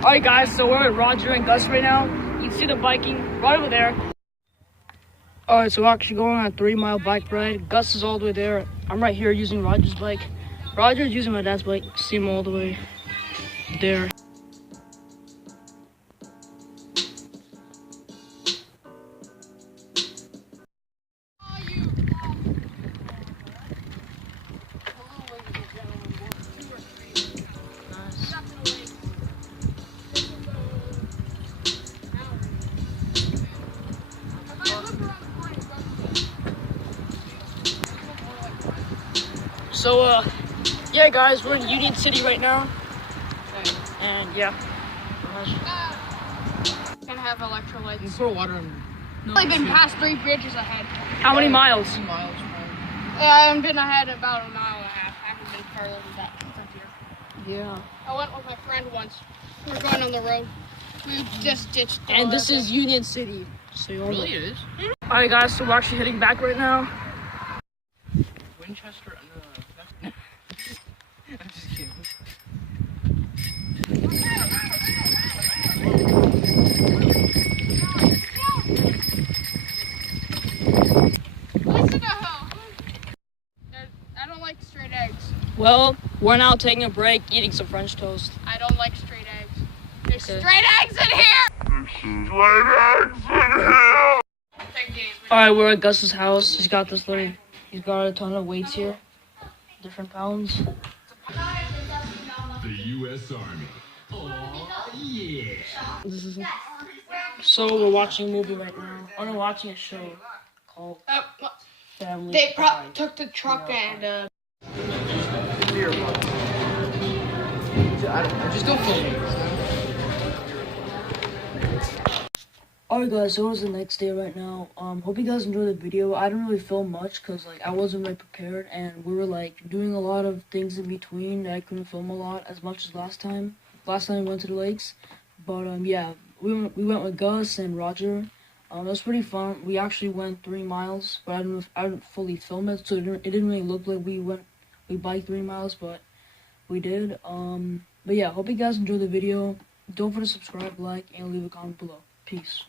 Alright guys, so we're with Roger and Gus right now. You can see the biking right over there. Alright, so we're actually going on a 3-mile bike ride. Gus is all the way there. I'm right here using Roger's bike. Roger's using my dad's bike. See him all the way there. So, yeah, guys, we're in Union City right now. And, yeah. Gonna have electrolytes. You pour water in. No, I've been past 3 bridges ahead. How many miles? 2 miles. I haven't been ahead about 1.5 miles. I haven't been further than that since I'm here. Yeah. I went with my friend once. We were going on the road. We just ditched the And this is Union City. So you all Really, it is? Alright, guys, so we're actually heading back right now. Winchester. No. I'm just kidding. Listen to her. I don't like straight eggs. Well, we're now taking a break, eating some French toast. I don't like straight eggs. There's Okay. straight eggs in here! Alright, we're at Gus's house. He's got a ton of weights here. Different pounds. The U.S. Army. Oh, yeah. So we're watching a movie right now. We're watching a show called Family. They probably took the truck and Just don't film me. Alright guys, so it was the next day right now. Hope you guys enjoyed the video. I didn't really film much because I wasn't really prepared, and we were doing a lot of things in between that I couldn't film a lot as much as last time. Last time we went to the lakes. But yeah, we went with Gus and Roger. It was pretty fun. We actually went 3 miles, but I didn't fully film it, so it didn't really look like we biked 3 miles, but we did. But yeah, hope you guys enjoyed the video. Don't forget to subscribe, like, and leave a comment below. Peace.